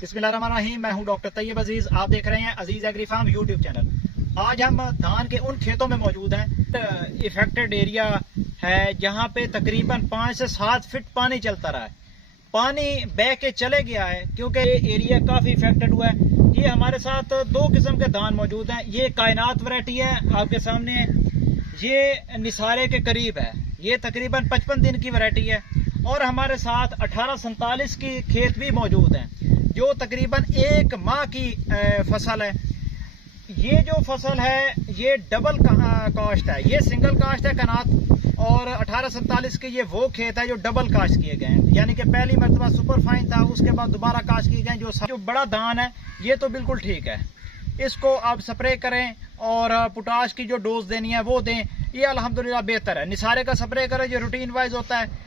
बिस्मिल्लाहिर्रहमानिर्रहीम। मैं हूं डॉक्टर तैयब अजीज। आप देख रहे हैं अजीज एग्री फार्म यूट्यूब चैनल। आज हम धान के उन खेतों में मौजूद हैं, इफेक्टेड एरिया है जहां पे तकरीबन 5 से 7 फीट पानी चलता रहा है। पानी बह के चले गया है क्योंकि ये एरिया काफी इफेक्टेड हुआ है। ये हमारे साथ दो किस्म के धान मौजूद हैं। ये कायनात वैरायटी है आपके सामने, ये निसारे के करीब है, ये तकरीबन 55 दिन की वैरायटी है। और हमारे साथ 1847 की खेत भी मौजूद हैं जो तकरीबन 1 माह की फसल है। ये जो फसल है ये डबल कास्ट है, ये सिंगल कास्ट है कनात। और 1847 के ये वो खेत है जो डबल कास्ट किए गए हैं, यानी कि पहली मरतबा सुपर फाइन था, उसके बाद दोबारा कास्ट किए गए। जो बड़ा धान है ये तो बिल्कुल ठीक है, इसको आप स्प्रे करें और पोटाश की जो डोज देनी है वो दें, ये अल्हम्दुलिल्लाह बेहतर है। निसारे का स्प्रे करें जो रूटीन वाइज होता है।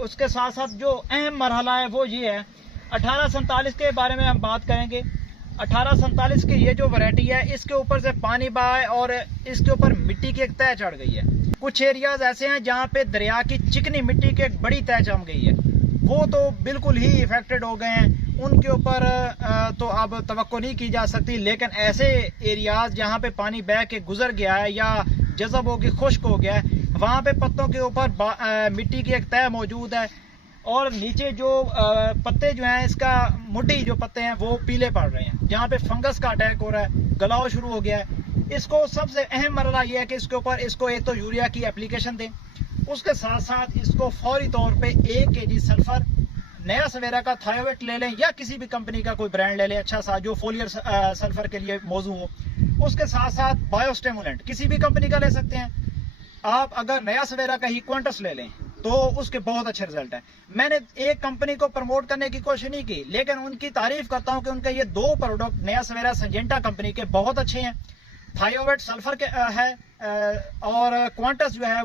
उसके साथ साथ जो अहम मरहला है वो ये है, 1847 के बारे में हम बात करेंगे। 1847 की ये जो वैरायटी है इसके ऊपर से पानी बहा है और इसके ऊपर मिट्टी की एक तह चढ़ गई है। कुछ एरियाज ऐसे हैं जहाँ पे दरिया की चिकनी मिट्टी की एक बड़ी तह जम गई है, वो तो बिल्कुल ही इफेक्टेड हो गए हैं। उनके ऊपर तो अब तवक्को नहीं की जा सकती, लेकिन ऐसे एरियाज जहाँ पे पानी बह के गुजर गया है या जज़ब हो के खुश्क हो गया है, वहाँ पे पत्तों के ऊपर मिट्टी की एक तह मौजूद है और नीचे जो पत्ते जो हैं, इसका मुट्ठी जो पत्ते हैं वो पीले पड़ रहे हैं, जहाँ पे फंगस का अटैक हो रहा है, गलाव शुरू हो गया है। इसको सबसे अहम मरला ये है कि इसके ऊपर इसको एक तो यूरिया की एप्लीकेशन दें, उसके साथ साथ इसको फौरी तौर पे 1 kg सल्फर नया सवेरा का थायोवेट ले लें या किसी भी कंपनी का कोई ब्रांड ले लें अच्छा सा जो फोलियर सल्फर के लिए मौजू हो। उसके साथ साथ बायोस्टिमुलेंट किसी भी कंपनी का ले सकते हैं आप। अगर नया सवेरा का ही क्वांटस ले लें तो उसके बहुत अच्छे रिजल्ट है। मैंने एक कंपनी को प्रमोट करने की कोशिश नहीं की, लेकिन उनकी तारीफ करता हूं कि उनके ये 2 प्रोडक्ट नया सवेरा सिंजेंटा कंपनी के बहुत अच्छे हैं। थायोवेट सल्फर के है और क्वांटस जो है